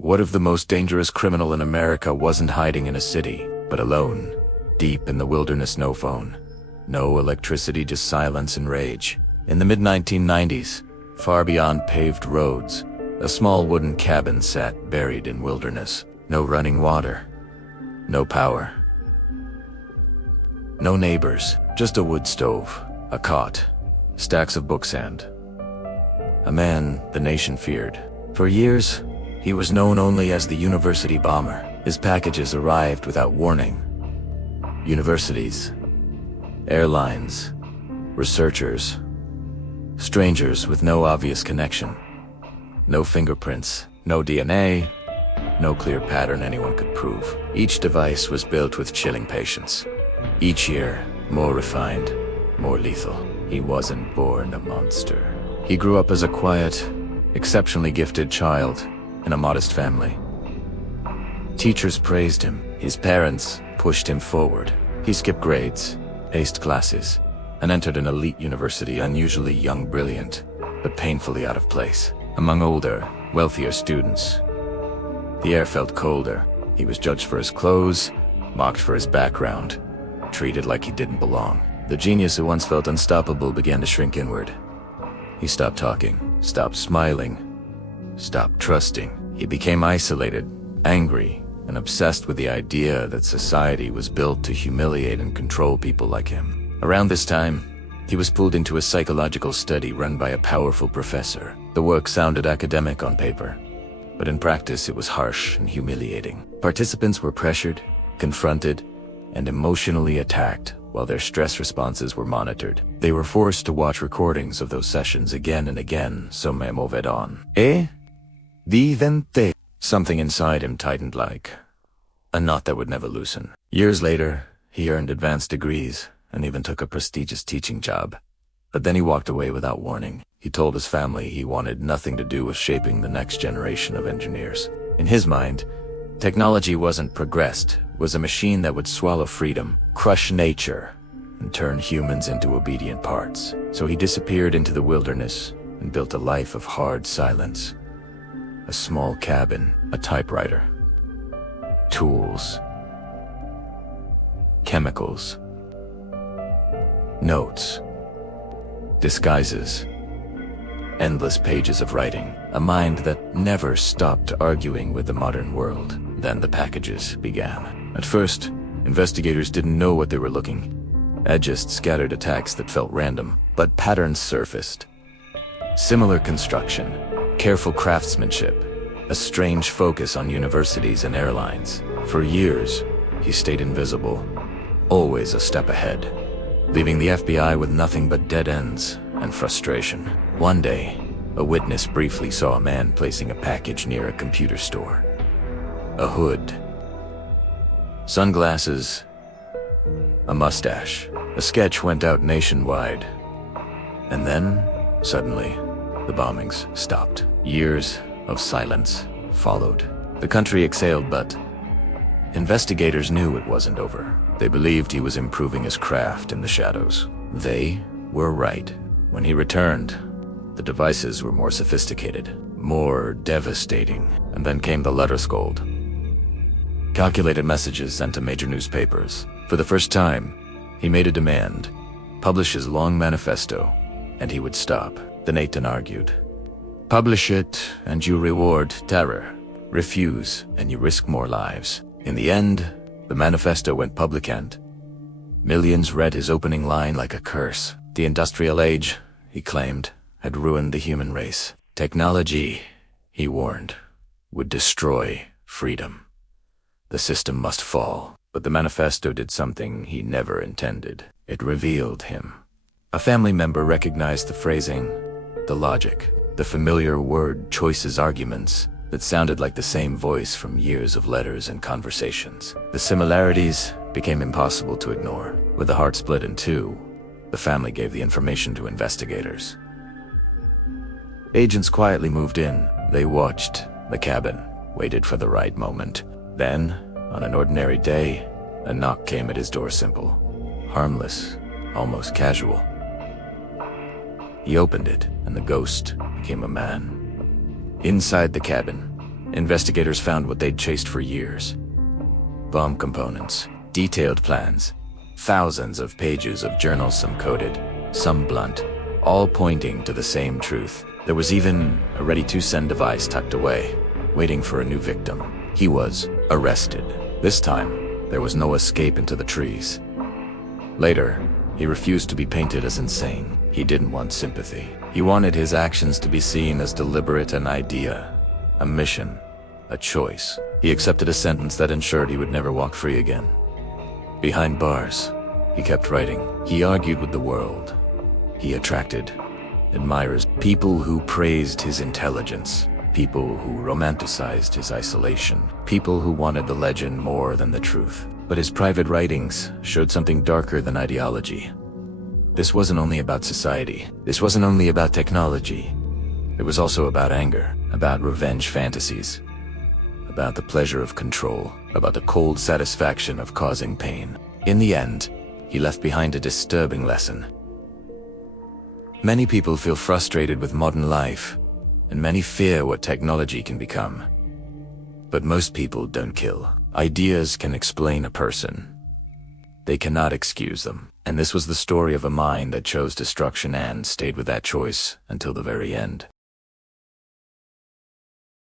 What if the most dangerous criminal in America wasn't hiding in a city, but alone, deep in the wilderness? No phone, no electricity, just silence and rage. In the mid-1990s, far beyond paved roads, a small wooden cabin sat buried in wilderness. No running water, no power, no neighbors, just a wood stove, a cot, stacks of book sand. A man the nation feared. For years, he was known only as the university bomber. His packages arrived without warning. Universities, airlines, researchers, strangers with no obvious connection. No fingerprints, no DNA, no clear pattern anyone could prove. Each device was built with chilling patience. Each year, more refined, more lethal. He wasn't born a monster. He grew up as a quiet, exceptionally gifted child in a modest family. Teachers praised him. His parents pushed him forward. He skipped grades, aced classes, and entered an elite university, unusually young, brilliant, but painfully out of place. Among older, wealthier students, the air felt colder. He was judged for his clothes, mocked for his background, treated like he didn't belong. The genius who once felt unstoppable began to shrink inward. He stopped talking, stopped smiling, stopped trusting. He became isolated, angry, and obsessed with the idea that society was built to humiliate and control people like him. Around this time, he was pulled into a psychological study run by a powerful professor. The work sounded academic on paper, but in practice it was harsh and humiliating. Participants were pressured, confronted, and emotionally attacked while their stress responses were monitored. They were forced to watch recordings of those sessions again and again, so moved on. Divente. Something inside him tightened like a knot that would never loosen. Years later, he earned advanced degrees and even took a prestigious teaching job. But then he walked away without warning. He told his family he wanted nothing to do with shaping the next generation of engineers. In his mind, technology wasn't progressed, was a machine that would swallow freedom, crush nature, and turn humans into obedient parts. So he disappeared into the wilderness and built a life of hard silence. A small cabin, a typewriter, tools, chemicals, notes, disguises, endless pages of writing, a mind that never stopped arguing with the modern world. Then the packages began. At first, investigators didn't know what they were looking at, just scattered attacks that felt random, but patterns surfaced. Similar construction, careful craftsmanship, a strange focus on universities and airlines. For years, he stayed invisible, always a step ahead, leaving the FBI with nothing but dead ends and frustration. One day, a witness briefly saw a man placing a package near a computer store. A hood, sunglasses, a mustache. A sketch went out nationwide. And then, suddenly, the bombings stopped. Years of silence followed. The country exhaled, but investigators knew it wasn't over. They believed he was improving his craft in the shadows. They were right. When he returned, the devices were more sophisticated, more devastating. And then came the letter scold. Calculated messages sent to major newspapers. For the first time, he made a demand: publish his long manifesto, and he would stop. Then Nathan argued. Publish it, and you reward terror. Refuse, and you risk more lives. In the end, the manifesto went public and millions read his opening line like a curse. The industrial age, he claimed, had ruined the human race. Technology, he warned, would destroy freedom. The system must fall. But the manifesto did something he never intended. It revealed him. A family member recognized the phrasing, the logic, the familiar word choices, arguments that sounded like the same voice from years of letters and conversations. The similarities became impossible to ignore. With the heart split in two, the family gave the information to investigators. Agents quietly moved in. They watched the cabin, waited for the right moment. Then, on an ordinary day, a knock came at his door, simple, harmless, almost casual. He opened it, and the ghost became a man. Inside the cabin, investigators found what they'd chased for years. Bomb components, detailed plans, thousands of pages of journals, some coded, some blunt, all pointing to the same truth. There was even a ready-to-send device tucked away, waiting for a new victim. He was arrested. This time, there was no escape into the trees. Later, he refused to be painted as insane. He didn't want sympathy. He wanted his actions to be seen as deliberate, an idea, a mission, a choice. He accepted a sentence that ensured he would never walk free again. Behind bars, he kept writing. He argued with the world. He attracted admirers, people who praised his intelligence, people who romanticized his isolation, people who wanted the legend more than the truth. But his private writings showed something darker than ideology. This wasn't only about society. This wasn't only about technology. It was also about anger, about revenge fantasies, about the pleasure of control, about the cold satisfaction of causing pain. In the end, he left behind a disturbing lesson. Many people feel frustrated with modern life, and many fear what technology can become. But most people don't kill. Ideas can explain a person. They cannot excuse them. And this was the story of a mind that chose destruction and stayed with that choice until the very end.